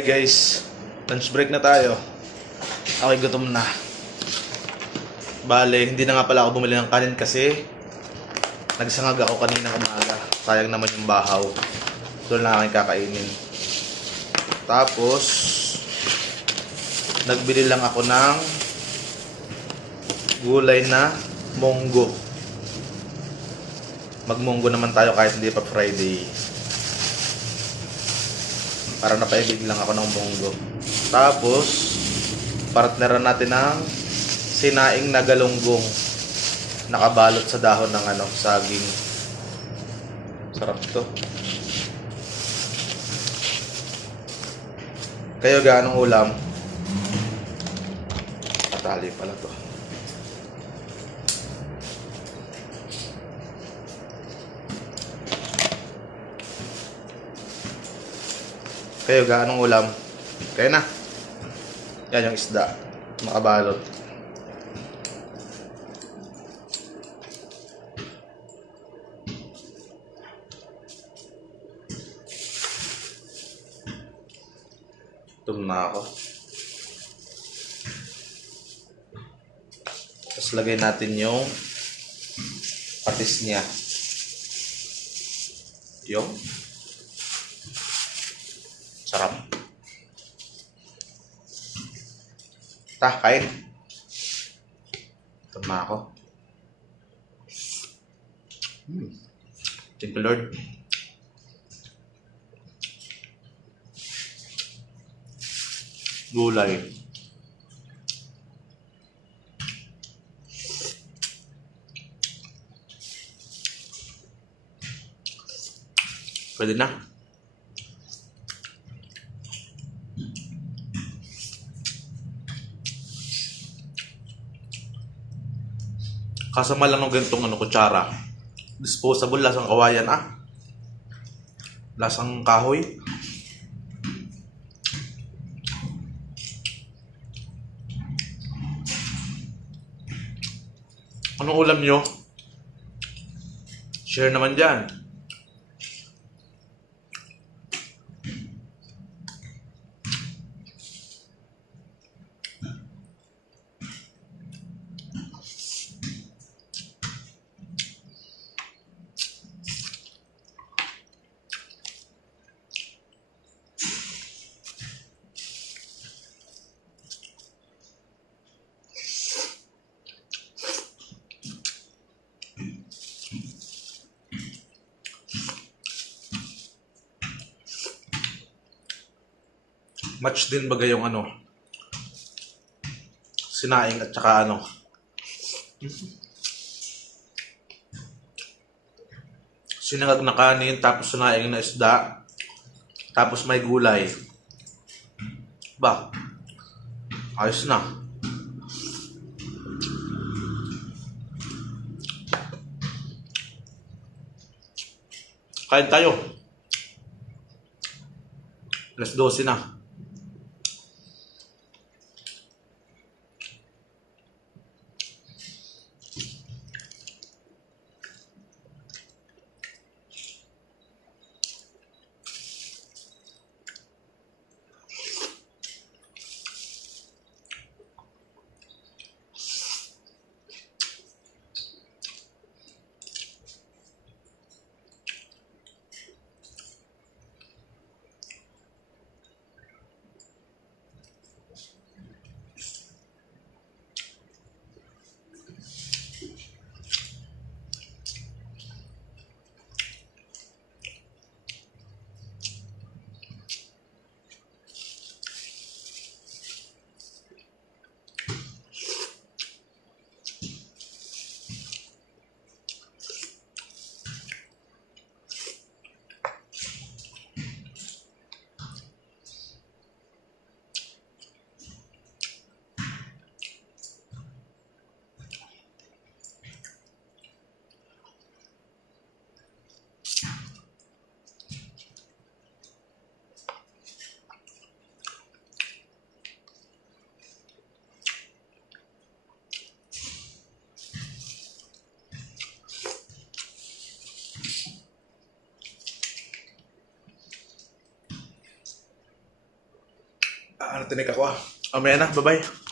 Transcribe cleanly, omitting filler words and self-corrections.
Hey guys, lunch break na tayo. Ako'y gutom na. Bale, hindi na nga pala ako bumili ng kanin kasi nagsangag ako kaninang umaga. Sayang naman yung bahaw. Doon lang aking kakainin. Tapos, nagbili lang ako ng gulay na munggo. Magmunggo naman tayo kahit hindi pa Friday. Para napaibig lang ako ng munggo. Tapos, partneran natin ng sinaing na galunggong. Nakabalot sa dahon ng saging. Sarap to. Kayo gaanong ulam? Patali pala to. Kayo gaanong ulam? Kaya na. Yan yung isda. Makabalot. Gutom na ako. Tapos lagay natin yung patis niya. Yung sarap. Kain. Gutom na ako. Thank you, Lord. Gulay. Pwede na. Kasama lang ng ganitong kutsara. Disposable, lasang kawayan lasang kahoy. Anong ulam nyo? Share naman dyan. Match din bagay yung sinaing at saka sinangag na kanin, tapos sinaing na isda, tapos may gulay. Ba, ayos na. Kain tayo. Alas 12 na. Ano tinik ako ah. Amaya na, bye-bye.